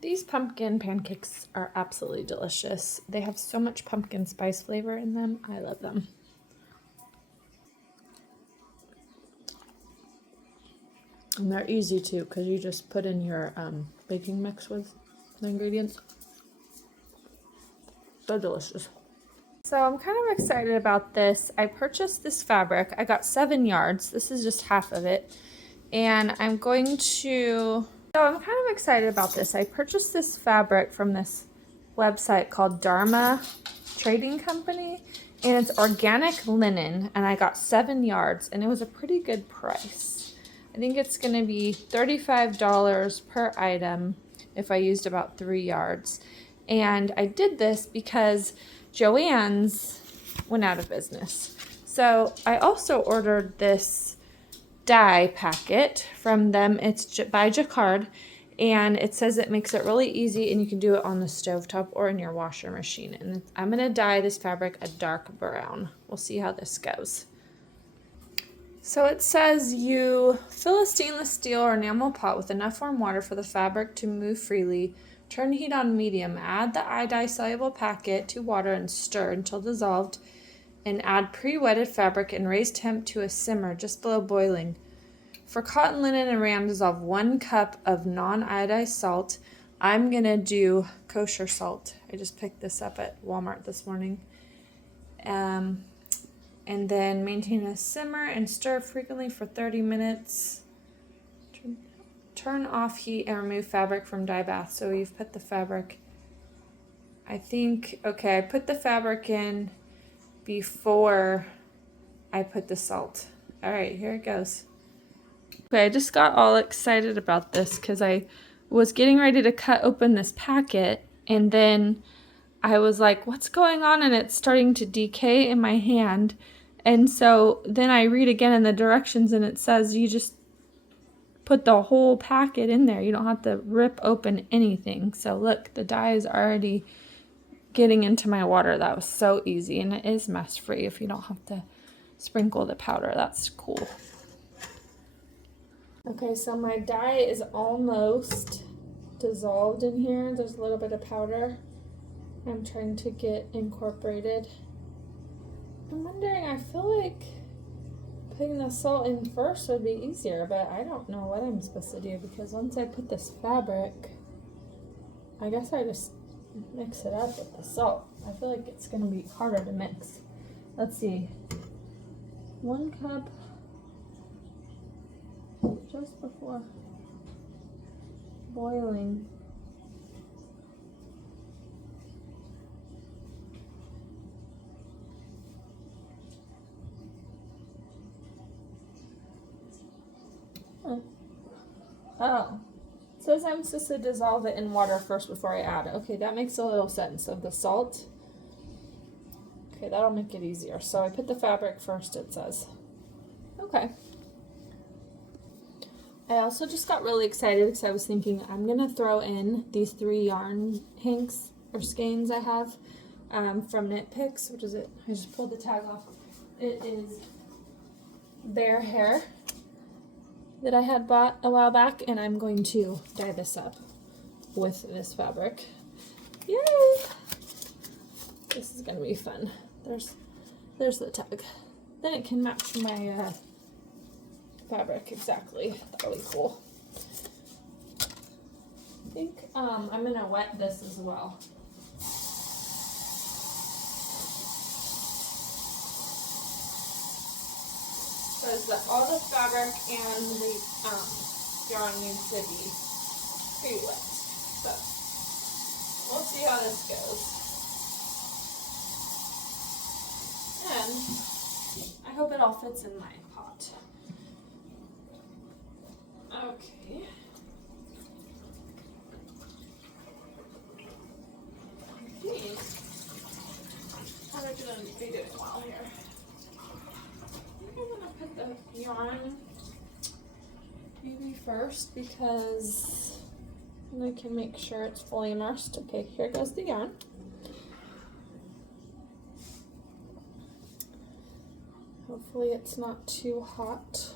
These pumpkin pancakes are absolutely delicious. They have so much pumpkin spice flavor in them. I love them. And they're easy too because you just put in your baking mix with the ingredients. So delicious. So I'm kind of excited about this. I purchased this fabric. I got 7 yards. This is just half of it. And I'm going to... So I'm kind of excited about this. I purchased this fabric from this website called Dharma Trading Company. And it's organic linen. And I got 7 yards. And it was a pretty good price. I think it's going to be $35 per item if I used about 3 yards. And I did this because Joann's went out of business. So I also ordered this dye packet from them. It's by Jacquard, and it says it makes it really easy and you can do it on the stovetop or in your washer machine. And I'm going to dye this fabric a dark brown. We'll see how this goes. So it says you fill a stainless steel or enamel pot with enough warm water for the fabric to move freely. Turn heat on medium. Add the dye soluble packet to water and stir until dissolved. And add pre-wetted fabric and raise temp to a simmer just below boiling. For cotton, linen, and rayon, dissolve 1 cup of non-iodized salt. I'm going to do kosher salt. I just picked this up at Walmart this morning. And then maintain a simmer and stir frequently for 30 minutes. Turn off heat and remove fabric from dye bath. So you've put the fabric, I think, okay, I put the fabric in before I put the salt. All right, here it goes. Okay, I just got all excited about this because I was getting ready to cut open this packet and then I was like, what's going on? And it's starting to decay in my hand. And so then I read again in the directions and it says you just put the whole packet in there. You don't have to rip open anything. So look, the dye is already getting into my water. That was so easy, and it is mess free if you don't have to sprinkle the powder. That's cool. Okay, so my dye is almost dissolved in here. There's a little bit of powder I'm trying to get incorporated. I'm wondering, I feel like putting the salt in first would be easier, but I don't know what I'm supposed to do because once I put this fabric, I guess I just mix it up with the salt. I feel like it's going to be harder to mix. Let's see. 1 cup just before boiling. Oh. It says I'm supposed to dissolve it in water first before I add it. Okay, that makes a little sense of the salt. Okay, that'll make it easier. So I put the fabric first, it says. Okay. I also just got really excited because I was thinking I'm going to throw in these 3 yarn hanks or skeins I have from Knit Picks. Which is it? I just pulled the tag off. It is Bear Hair that I had bought a while back, and I'm going to dye this up with this fabric. Yay! This is gonna be fun. There's the tag. Then it can match my fabric exactly. That'll be cool. I think I'm gonna wet this as well. Because all the fabric and the yarn needs to be pretty wet. So we'll see how this goes. And I hope it all fits in my pot. Okay. How are we going to be doing well here? I'm gonna put the yarn maybe first because then I can make sure it's fully immersed. Okay, here goes the yarn. Hopefully it's not too hot.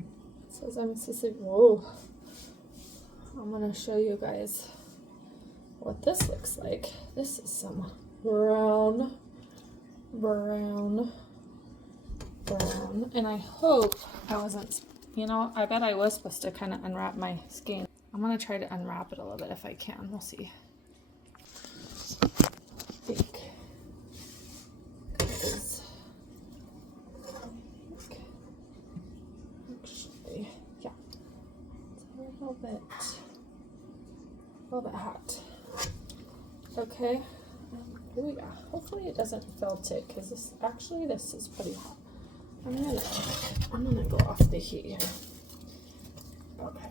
It says I'm supposed to, whoa. I'm gonna show you guys what this looks like. This is some brown, and I hope I wasn't, you know, I bet I was supposed to kind of unwrap my skein. I'm gonna try to unwrap it a little bit if I can. We'll see. I think is actually, yeah, it's a little bit hot. Okay. Oh yeah. Hopefully it doesn't felt it, because this is pretty hot. I'm gonna go off the heat here. Okay.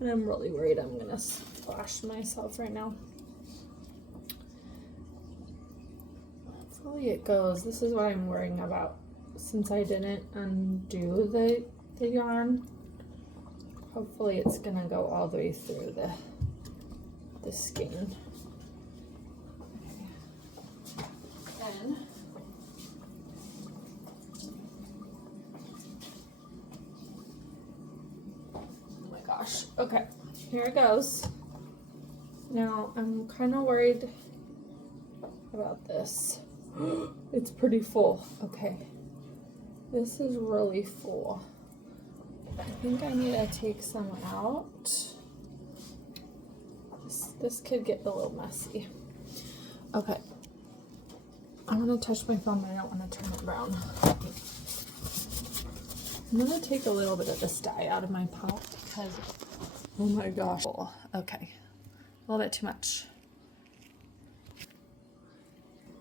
And I'm really worried I'm gonna splash myself right now. Hopefully it goes. This is what I'm worrying about, since I didn't undo the yarn. Hopefully it's gonna go all the way through the skein. Then oh my gosh. Okay, here it goes. Now I'm kind of worried about this. It's pretty full. Okay, this is really full. I think I need to take some out. This could get a little messy. Okay. I'm gonna touch my phone, but I don't want to turn it brown. I'm gonna take a little bit of this dye out of my pot because, oh my gosh. Okay, a little bit too much.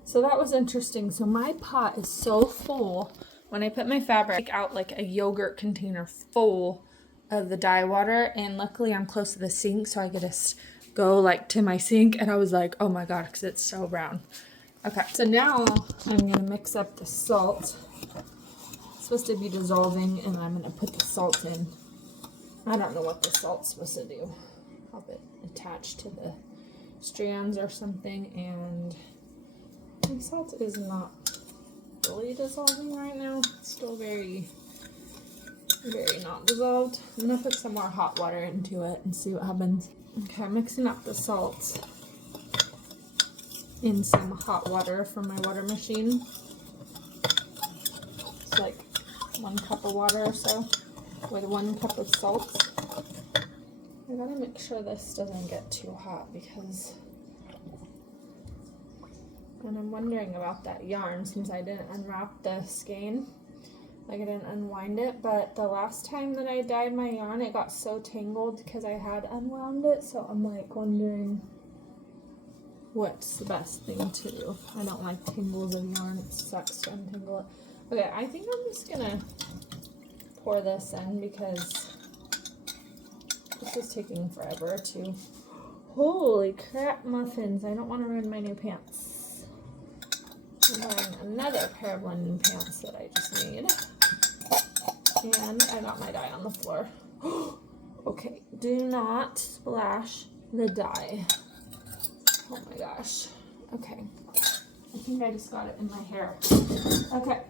So that was interesting. So my pot is so full. When I put my fabric out, like a yogurt container full of the dye water, and luckily I'm close to the sink, so I could just go like to my sink, and I was like, oh my god, because it's so brown. Okay, so now I'm gonna mix up the salt. It's supposed to be dissolving, and I'm gonna put the salt in. I don't know what the salt's supposed to do. Help it attach to the strands or something, and the salt is not really dissolving right now. It's still very not dissolved. I'm gonna put some more hot water into it and see what happens. Okay, I'm mixing up the salt in some hot water from my water machine. It's like 1 cup of water or so with 1 cup of salt. I gotta make sure this doesn't get too hot, because, and I'm wondering about that yarn, since I didn't unwrap the skein. Like, I didn't unwind it, but the last time that I dyed my yarn, it got so tangled because I had unwound it, so I'm like wondering what's the best thing to do. I don't like tangles of yarn, it sucks to untangle it. Okay, I think I'm just gonna pour this in because this is taking forever to, holy crap muffins, I don't want to ruin my new pants. I'm wearing another pair of linen pants that I just made. And I got my dye on the floor. Okay, do not splash the dye. Oh my gosh. Okay. I think I just got it in my hair. Okay.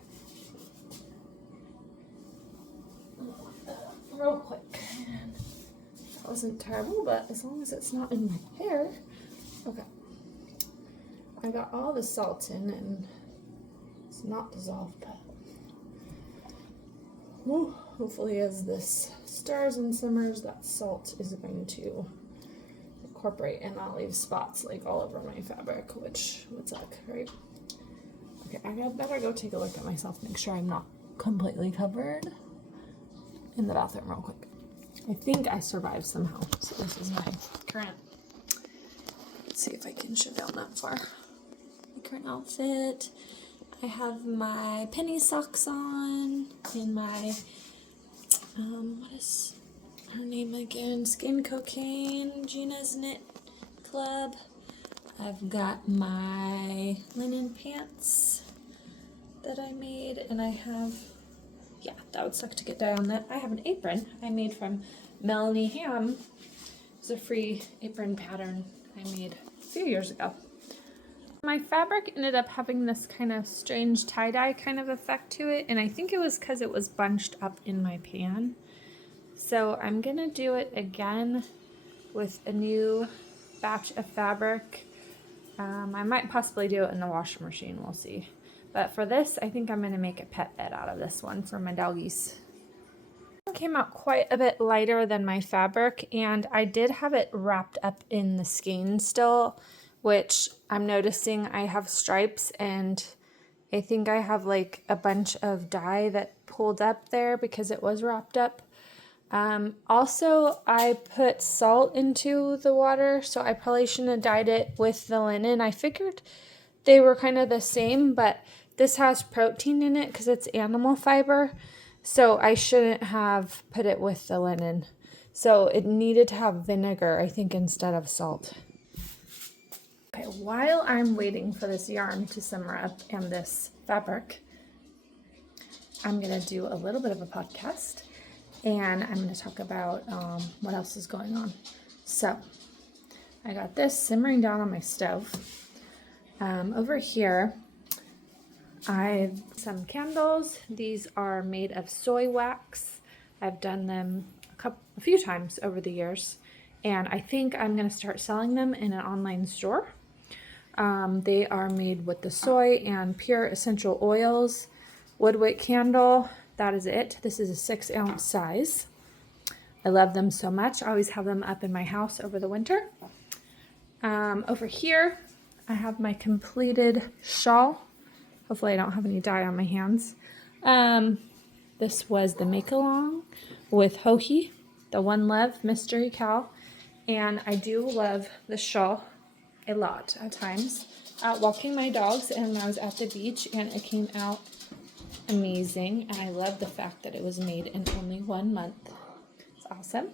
Real quick. That wasn't terrible, but as long as it's not in my hair. Okay. I got all the salt in and it's not dissolved, but hopefully as this stirs and simmers, that salt is going to incorporate and not leave spots like all over my fabric, which would suck, right? Okay, I better go take a look at myself, make sure I'm not completely covered in the bathroom real quick. I think I survived somehow, so this is my current, let's see if I can show down that far. My current outfit. I have my penny socks on and my, what is her name again? Skin Cocaine, Gina's Knit Club. I've got my linen pants that I made, and I have, yeah, that would suck to get dye on that. I have an apron I made from Melanie Ham. It's a free apron pattern I made a few years ago. My fabric ended up having this kind of strange tie-dye kind of effect to it, and I think it was because it was bunched up in my pan. So I'm gonna do it again with a new batch of fabric. I might possibly do it in the washing machine, we'll see. But for this, I think I'm gonna make a pet bed out of this one for my doggies. It came out quite a bit lighter than my fabric, and I did have it wrapped up in the skein still, which I'm noticing I have stripes, and I think I have like a bunch of dye that pulled up there because it was wrapped up. Also, I put salt into the water, so I probably shouldn't have dyed it with the linen. I figured they were kind of the same, but this has protein in it because it's animal fiber, so I shouldn't have put it with the linen. So it needed to have vinegar, I think, instead of salt. Okay, while I'm waiting for this yarn to simmer up and this fabric, I'm gonna do a little bit of a podcast. And I'm going to talk about what else is going on. So I got this simmering down on my stove. Over here, I have some candles. These are made of soy wax. I've done them a few times over the years, and I think I'm going to start selling them in an online store. They are made with the soy and pure essential oils. Woodwick candle. That is it. This is a 6-ounce size. I love them so much. I always have them up in my house over the winter. Over here, I have my completed shawl. Hopefully I don't have any dye on my hands. This was the make-along with Hohi, the One Love Mystery Cow. And I do love the shawl a lot at times. Out walking my dogs, and I was at the beach, and it came out amazing, and I love the fact that it was made in only 1 month. It's awesome.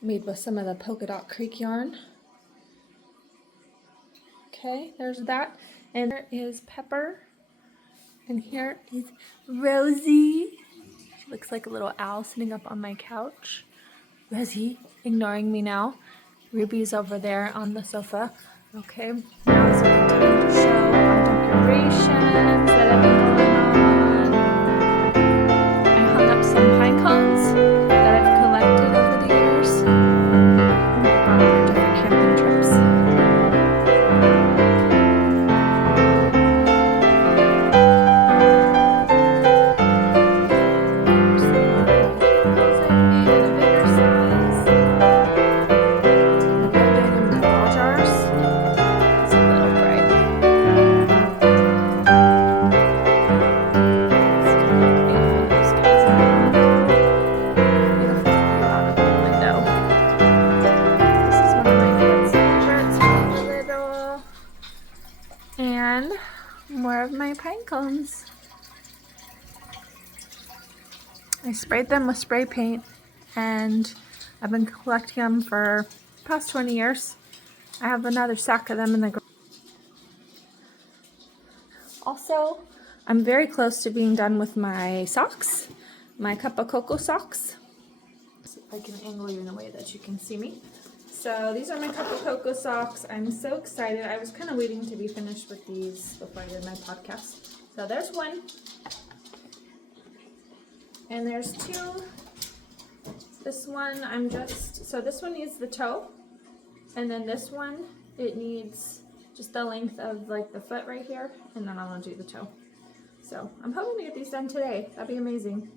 Made with some of the Polka Dot Creek yarn. Okay, there's that. And there is Pepper. And here is Rosie. She looks like a little owl sitting up on my couch. Rosie, ignoring me now. Ruby's over there on the sofa. Okay, now is a good time to show our decorations that have been going on. I hung up some pine cones that I've collected over the years on our different camping trips. There's some more candles I've made in a bigger size. I love doing them in the wall jars. It's a little bright. These guys in the window. Beautiful view out of the window. This is one of my kids' favorites when they were little. And more of my pine cones. I sprayed them with spray paint, and I've been collecting them for the past 20 years. I have another sack of them in the garage. Also, I'm very close to being done with my socks, my Cup of Cocoa socks. Let's see if I can angle you in a way that you can see me. So these are my Cup of Cocoa socks. I'm so excited. I was kind of waiting to be finished with these before I did my podcast. So there's one. And there's two. This one so this one needs the toe. And then this one, it needs just the length of like the foot right here. And then I'm gonna do the toe. So I'm hoping to get these done today. That'd be amazing.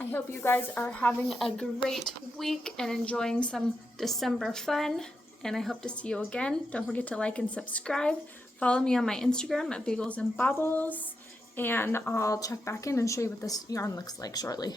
I hope you guys are having a great week and enjoying some December fun. And I hope to see you again. Don't forget to like and subscribe. Follow me on my Instagram at Beagles and Bobbles. And I'll check back in and show you what this yarn looks like shortly.